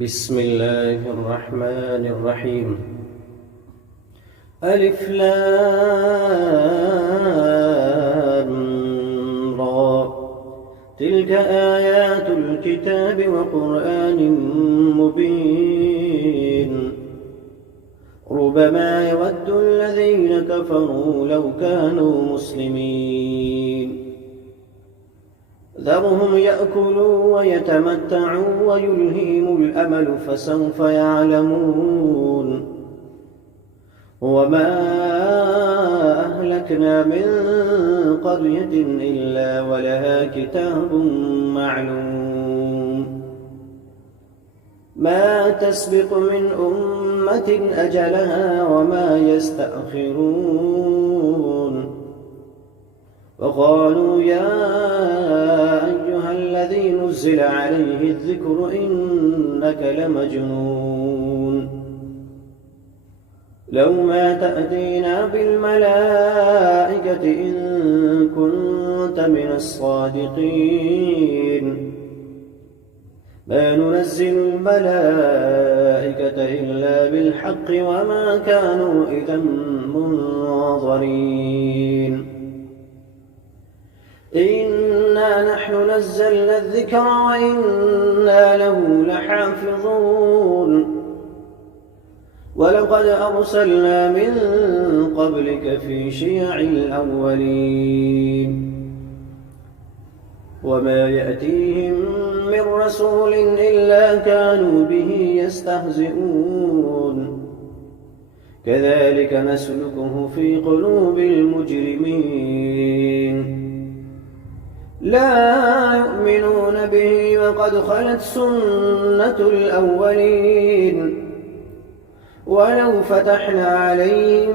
بسم الله الرحمن الرحيم. ألف لام را، تلك آيات الكتاب وقرآن مبين. ربما يود الذين كفروا لو كانوا مسلمين. ذرهم يأكلوا ويتمتعوا ويلهيهم الأمل فسوف يعلمون. وما أهلكنا من قرية إلا ولها كتاب معلوم. ما تسبق من أمة أجلها وما يستأخرون. وقالوا يا أيها الذي نزل عليه الذكر إنك لمجنون. لو ما تأتينا بالملائكة إن كنت من الصادقين. ما ننزل الملائكة إلا بالحق وما كانوا إذا منظرين. إنا نحن نزلنا الذكر وإنا له لحافظون. ولقد أرسلنا من قبلك في شيع الأولين. وما يأتيهم من رسول إلا كانوا به يستهزئون. كذلك نسلكه في قلوب المجرمين. لا يؤمنون به وقد خلت سنة الأولين. ولو فتحنا عليهم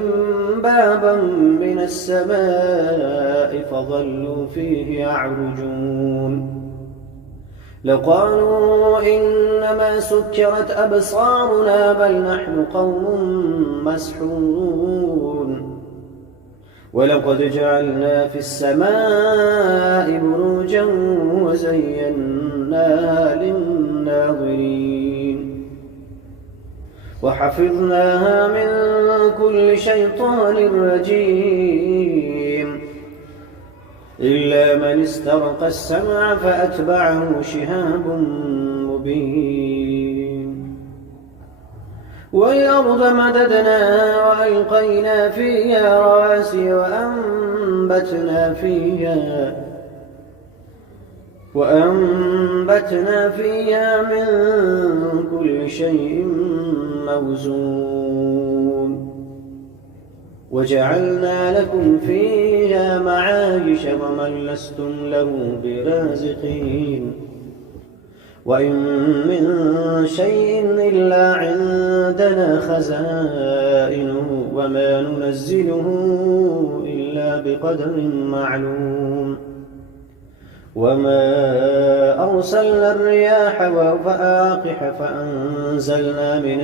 بابا من السماء فظلوا فيه يعرجون لقالوا إنما سكرت أبصارنا بل نحن قوم مسحورون. ولقد جعلنا في السماء بروجا وزيناها للناظرين. وحفظناها من كل شيطان رجيم إلا من استرق السمع فأتبعه شهاب مبين. والأرض مددناها وألقينا فيها رواسي وأنبتنا فيها من كل شيء موزون. وجعلنا لكم فيها معايش ومن لستم له برازقين. وإن من شيء إلا عندنا خزائنه وما ننزله إلا بقدر معلوم. وما أرسلنا الرياح فآقح فأنزلنا من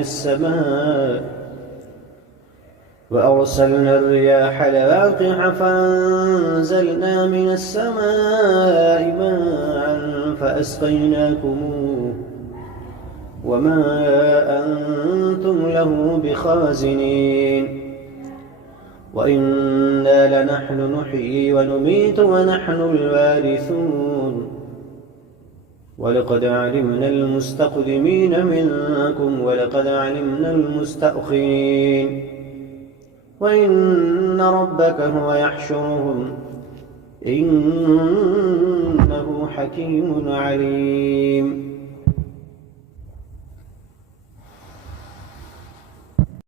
السماء ماء فأسقيناكموه وما أنتم له بخازنين. وإنا لنحن نحيي ونميت ونحن الوارثون. ولقد علمنا المستقدمين منكم ولقد علمنا المستأخرين. وإن ربك هو يحشرهم إنه حكيم عليم.